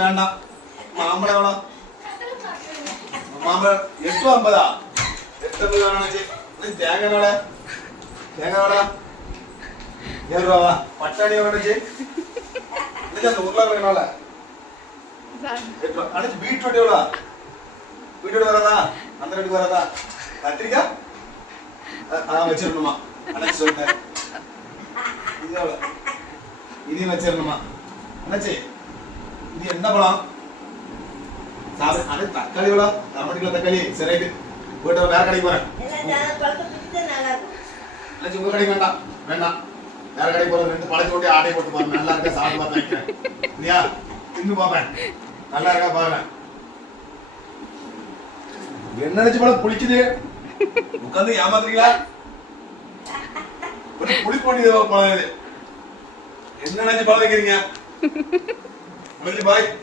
வேண்டாம். மாம்பழம் எவ்வளோ? மாம்பழம் 8.50. 8.50 வேணாச்சு. தேங்காய் வேலை தேங்காய் வேலை 7 ரூபாவா? பட்டாணி வேணாச்சு. அந்த உருளைக்கிழங்கு அனைத்து பீட்ரூட் எவ்வளோ? பீட்ரூட் வராதா? அந்த ரேட்டுக்கு வராதா? கத்திரிக்காய் வச்சிடணுமா? அனைச்சு சொல்லிட்டேன். இது எவ்வளோ? இதையும் வச்சிடணுமா? அண்ணாச்சி இது என்ன பழம்? சாப்பிடு. அது தக்காளி எவ்வளோ? 40 கிலோ தக்காளி. சரி ரைட்டு. போயிட்டு வேற கடைக்கு போறேன். அண்ணாச்சி உங்க கடைக்கு வேண்டாம் வேண்டாம். வேற கடைக்கு போறது 2 பழத்தை ஓட்டி ஆட்டை போட்டு பாருங்க. நல்லா இருக்கா சாப்பிட்டு பார்த்து வைக்கிறேன். இல்லையா? தின்னு பார்ப்பேன். நல்லா இருக்கா பாருங்க. என்ன நினைச்சு பழம் புளிக்குது? உட்காந்து ஏமாத்துறீங்களா? புளி போட்டி பழம் இது. என்ன நினைச்சு பழம் வைக்கிறீங்க? பாய்.